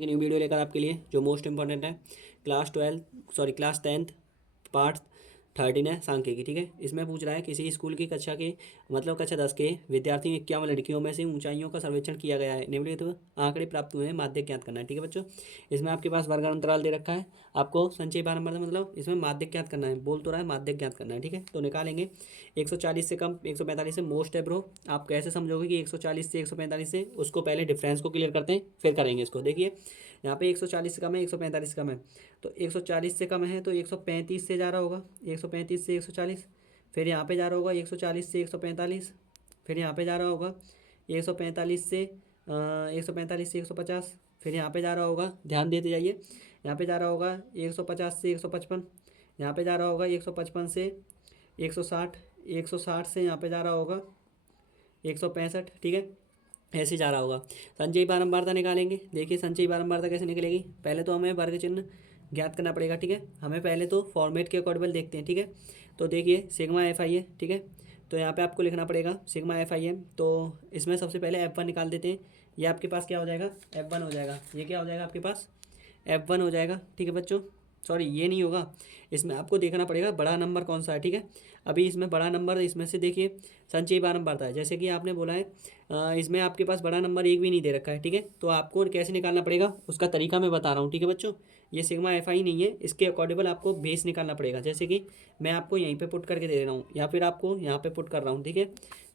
एक new video लेकर आपके लिए जो मोस्ट इंपॉर्टेंट है। क्लास 10th पार्ट 13 है सांख्यिकी। ठीक है, इसमें पूछ रहा है किसी स्कूल की कक्षा के मतलब कक्षा 10 के विद्यार्थी 51 लड़कियों में से ऊंचाइयों का सर्वेक्षण किया गया है। निम्नलिखित आंकड़े प्राप्त हुए हैं, माध्यक ज्ञात करना है। ठीक है बच्चों, इसमें आपके पास वर्ग अंतराल दे रखा है, आपको संचयी बारंबार मतलब इसमें माध्यक ज्ञात करना है, बोल तो रहा है माध्यक ज्ञात करना है। ठीक है, तो निकालेंगे 140 से कम 145 से मोस्ट है ब्रो। आप कैसे समझोगे कि 140 से 145 से, उसको पहले डिफरेंस को क्लियर करते हैं फिर करेंगे इसको। देखिए यहाँ पे 140 से कम है, 145 से कम है, तो 140 से कम है तो 135 से जा रहा होगा, 135 से 140, फिर यहाँ पे जा रहा होगा 140 से 145, फिर यहाँ पे जा रहा होगा 145 से 145 से 150, फिर यहाँ पे जा रहा होगा, ध्यान देते जाइए, यहाँ पे जा रहा होगा 150 से 155, यहाँ पे जा रहा होगा 155 से 160, 160 से यहाँ पे जा रहा होगा 165। ठीक है, ऐसे जा रहा होगा। संचयी बारंबारता निकालेंगे। देखिए संचयी बारंबारता कैसे निकलेगी, पहले तो हमें वर्ग चिन्ह ज्ञात करना पड़ेगा। ठीक है, हमें पहले तो फॉर्मेट के अकॉर्डिंग देखते हैं। ठीक है, तो देखिए सिग्मा एफ आई है। ठीक है, तो यहाँ पे आपको लिखना पड़ेगा सिग्मा एफ आई है, तो इसमें सबसे पहले F1 निकाल देते हैं। ये आपके पास क्या हो जाएगा, F1 हो जाएगा। ये क्या हो जाएगा आपके पास, F1 हो जाएगा। ठीक है बच्चों, सॉरी ये नहीं होगा, इसमें आपको देखना पड़ेगा बड़ा नंबर कौन सा है। ठीक है, अभी इसमें बड़ा नंबर, इसमें से देखिए संचयी बारंबारता है, जैसे कि आपने बोला है इसमें आपके पास बड़ा नंबर एक भी नहीं दे रखा है। ठीक है, तो आपको कैसे निकालना पड़ेगा उसका तरीका मैं बता रहा हूँ। ठीक है बच्चों, ये सिग्मा एफ आई नहीं है, इसके अकॉर्डिंग आपको बेस निकालना पड़ेगा, जैसे कि मैं आपको यहीं पे पुट करके दे रहा हूँ या फिर आपको यहाँ पे पुट कर रहा हूँ। ठीक है,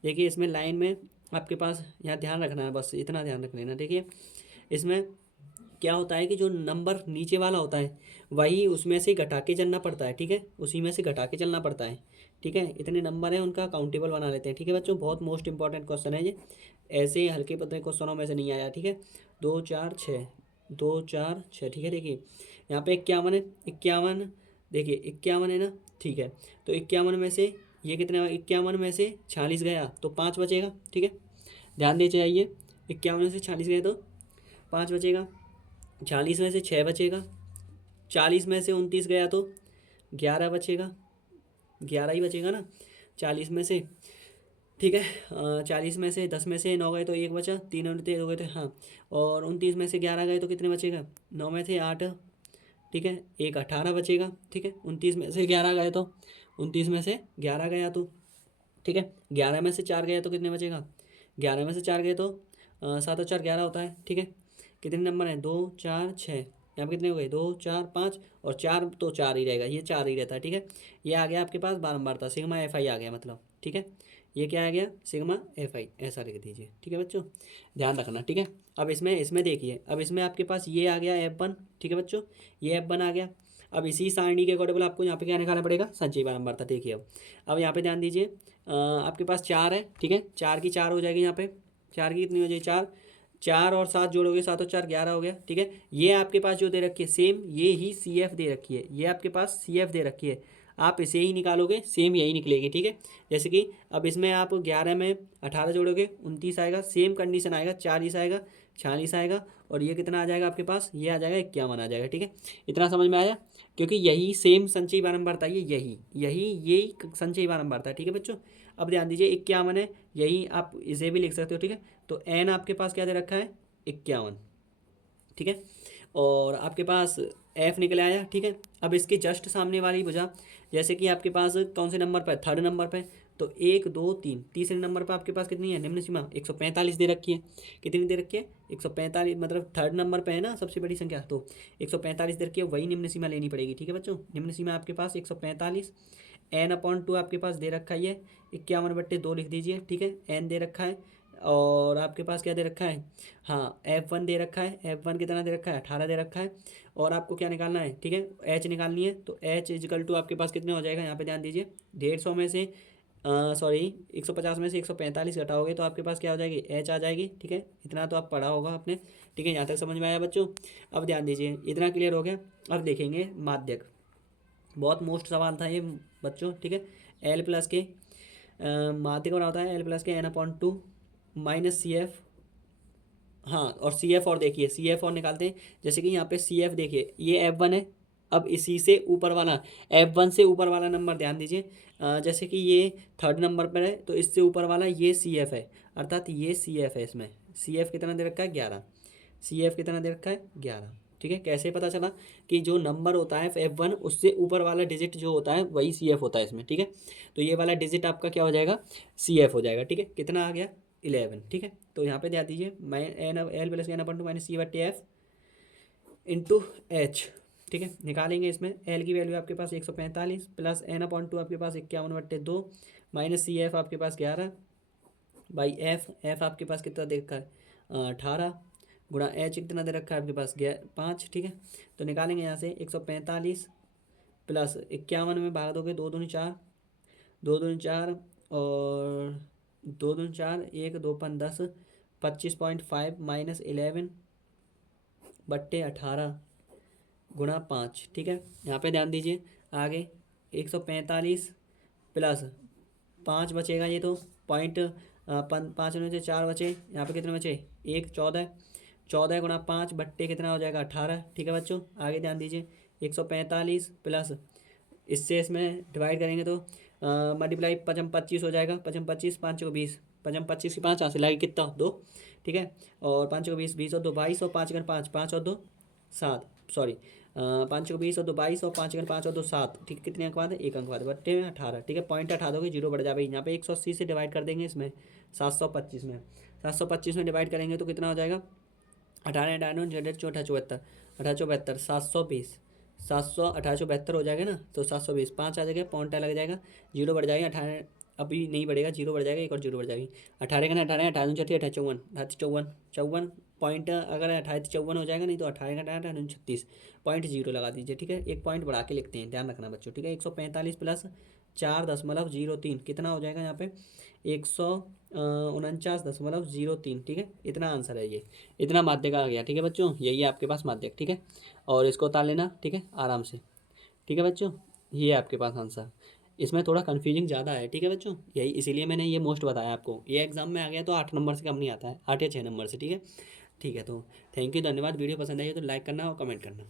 देखिए इसमें लाइन में आपके पास यहाँ ध्यान रखना है, बस इतना ध्यान रख लेना। देखिए इसमें क्या होता है कि जो नंबर नीचे वाला होता है वही उसमें से घटा के चलना पड़ता है। ठीक है, उसी में से घटा के चलना पड़ता है। ठीक है, इतने नंबर हैं उनका काउंटेबल बना लेते हैं। ठीक है बच्चों, बहुत मोस्ट इंपॉर्टेंट क्वेश्चन है ये, ऐसे हल्के पतले क्वेश्चनों में से नहीं आया। ठीक है, 2 4 6, 2 4 6। ठीक है, देखिए यहाँ पे 51 है, 51, देखिए 51 है ना। ठीक है, तो 51 में से ये कितने, 51 में से 46 गया तो 5 बचेगा। ठीक है, ध्यान दे जाइए, 51 में से 46 गए तो 5 बचेगा, 40 में से 6 बचेगा, 40 में से 29 गया तो 11 बचेगा, 11 ही बचेगा ना 40 में से। ठीक है, 40 में से 10 में से 9 गए तो 1 बचा, 3 और 3 हो गए थे, हाँ, और 29 में से 11 गए तो कितने बचेगा, 9 में थे 8। ठीक है, एक 18 बचेगा। ठीक है, 29 में से 11 गए तो 29 में से 11 गया तो, ठीक है, 11 में से 4 गए तो कितने बचेगा, 11 में से 4 गए तो 7 और 4 11 होता है। ठीक है, कितने नंबर हैं, 2 4 6, यहाँ पे कितने हो गए, 2 4 5 और 4 तो 4 ही रहेगा, ये 4 ही रहता है। ठीक है, ये आ गया आपके पास बारंबारता, सिग्मा एफ आई आ गया मतलब। ठीक है, ये क्या आ गया, सिग्मा एफ आई, ऐसा लिख दीजिए। ठीक है बच्चों, ध्यान रखना। ठीक है, अब इसमें इसमें देखिए, अब इसमें आपके पास ये आ गया F1। ठीक है बच्चों, ये F1 आ गया। अब इसी सारणी के अकॉर्डिंग आपको यहाँ पे क्या निकालना पड़ेगा, संचयी बारंबारता। देखिए अब यहाँ पे ध्यान दीजिए, आपके पास 4 है। ठीक है, 4 की 4 हो जाएगी, यहाँ पे 4 की कितनी हो जाएगी, 4, 4 और 7 जोड़ोगे, 7 और 4 11 हो गया। ठीक है, ये आपके पास जो दे रखी है सेम ये ही सी एफ दे रखी है, ये आपके पास सी एफ दे रखी है, आप इसे ही निकालोगे सेम यही निकलेगी। ठीक है, जैसे कि अब इसमें आप 11 में 18 जोड़ोगे 29 आएगा, सेम कंडीशन आएगा, 40 आएगा, 46 आएगा, और ये कितना आ जाएगा आपके पास, ये आ जाएगा 51 आ जाएगा। ठीक है, इतना समझ में आया, क्योंकि यही सेम संचयी बारंबारता है, यही संचयी बारंबारता है। ठीक है बच्चों, अब ध्यान दीजिए 51 है, यही आप इसे भी लिख सकते हो। ठीक है, तो एन आपके पास क्या दे रखा है, 51। ठीक है, और आपके पास एफ निकल आया। ठीक है, अब इसके जस्ट सामने वाली भुजा, जैसे कि आपके पास कौन से नंबर पर, थर्ड नंबर पर, तो 1 2 3, तीसरे नंबर पर आपके पास कितनी है, निम्न सीमा 145 दे रखी है। कितनी दे रखी है, 145, मतलब थर्ड नंबर पे है ना सबसे बड़ी संख्या, तो 145 दे रखी है, वही निम्न सीमा लेनी पड़ेगी। ठीक है बच्चों, निम्न सीमा आपके पास 145, n/2 आपके पास दे रखा है, ये 51/2 लिख दीजिए। ठीक है, n दे रखा है, और आपके पास क्या दे रखा है, हाँ F1 दे रखा है, F1 कितना दे रखा है, 18 दे रखा है, और आपको क्या निकालना है, ठीक है, H निकालनी है, तो H इजिकल टू आपके पास कितने हो जाएगा, यहाँ पे ध्यान दीजिए, 150 में से सॉरी 150 में से 145 घटाओगे तो आपके पास क्या हो जाएगी, H आ जाएगी। ठीक है, इतना तो आप पढ़ा होगा आपने। ठीक है, यहाँ तक समझ में आया बच्चों, अब ध्यान दीजिए, इतना क्लियर हो गया। अब देखेंगे माध्यक, बहुत मोस्ट सवाल था ये बच्चों। ठीक है, एल प्लस के माध्यक बना होता है L+, के n/2 माइनस सी एफ, हाँ, और सी एफ और देखिए, सी एफ और निकालते हैं, जैसे कि यहाँ पे सी एफ देखिए, ये F1 है, अब इसी से ऊपर वाला F1 से ऊपर वाला नंबर ध्यान दीजिए, जैसे कि ये थर्ड नंबर पर है तो इससे ऊपर वाला ये सी एफ है, अर्थात ये सी एफ है, इसमें सी एफ कितना दे रखा है, 11, CF कितना दे रखा है 11, ठीक है। कैसे पता चला कि जो नंबर होता है F1 उससे ऊपर वाला डिजिट जो होता है वही CF होता है इसमें, ठीक है। तो ये वाला डिजिट आपका क्या हो जाएगा CF हो जाएगा, ठीक है। कितना आ गया 11, ठीक है। तो यहाँ पे ध्यान दीजिए मैं N L plus N upon two minus C/F into H, ठीक है। निकालेंगे इसमें एल की वैल्यू आपके पास 145 प्लस n/2 आपके पास 51/2 माइनस CF आपके पास 11 बाई एफ आपके पास कितना दे रखा है 18 गुणा एच कितना दे रखा है आपके पास 5, ठीक है। तो निकालेंगे यहाँ से 145 प्लस 51 में भाग दोगे 2 दूनी 4, 2 दूनी 4 और 2 दूनी 4, 1 2 5 10, 25.5 माइनस 11/18 गुणा 5, ठीक है। यहाँ पे ध्यान दीजिए आगे 145 प्लस 5 बचेगा, ये तो पॉइंट 5 में से 4 बचे, यहाँ पे कितने बचे 1 14, 14 गुणा 5 बट्टे कितना हो जाएगा 18, ठीक है बच्चों। आगे ध्यान दीजिए 145 प्लस इससे इसमें डिवाइड करेंगे तो मल्टीप्लाई 25 हो जाएगा, 25 5 को 20, 25 की 5 यहाँ से लाएगी कितना 2, ठीक है। और 5 को 20, 20 और 2 22 और 5 5, 5 और 2 7, सॉरी 5 को 20 और 2 22 और 5 5 और 2 7, ठीक है। कितने अंक बाद है 1 अंक बाद बट्टे में 18, ठीक है। पॉइंट 18 दोगे 0 बढ़ जाए, यहाँ पे 180 से डिवाइड कर देंगे इसमें 725 में, 725 में डिवाइड करेंगे तो कितना हो जाएगा 18 18 जेड 74 74 720, 718 हो जाएगा ना। तो 720 5 आ जाएगा, पॉइंट लग जाएगा 0 बढ़ जाएगा 18, अभी नहीं बढ़ेगा 0 बढ़ जाएगा, एक और 0 बढ़ जाएगी 18 का ना 18 18 छठी 18 54 54 54 पॉइंट अगर 28 54 हो जाएगा, नहीं तो 18 का 18 36 पॉइंट 0 लगा दीजिए, ठीक है। एक पॉइंट बढ़ा के लिखते हैं, ध्यान रखना बच्चों, ठीक है। 145 प्लस 4.03 कितना हो जाएगा यहाँ पे 149.03, ठीक है। इतना आंसर है, ये इतना माध्यक आ गया, ठीक है बच्चों। यही है आपके पास माध्यक, ठीक है। और इसको उतार लेना, ठीक है, आराम से, ठीक है बच्चों। ये है आपके पास आंसर, इसमें थोड़ा कन्फ्यूजिंग ज़्यादा है, ठीक है बच्चों। यही इसीलिए मैंने ये मोस्ट बताया आपको, ये एग्जाम में आ गया तो 8 नंबर से कम नहीं आता है, 8 या 6 नंबर से, ठीक है। ठीक है, तो थैंक यू, धन्यवाद। वीडियो पसंद आई है तो लाइक करना और कमेंट करना।